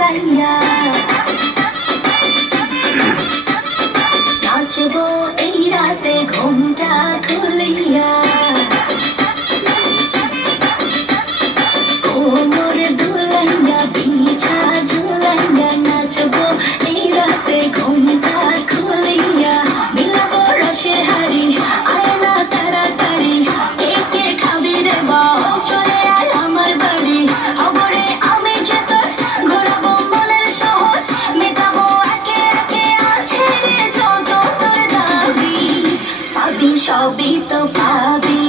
来呀。bicho, albita, pabi.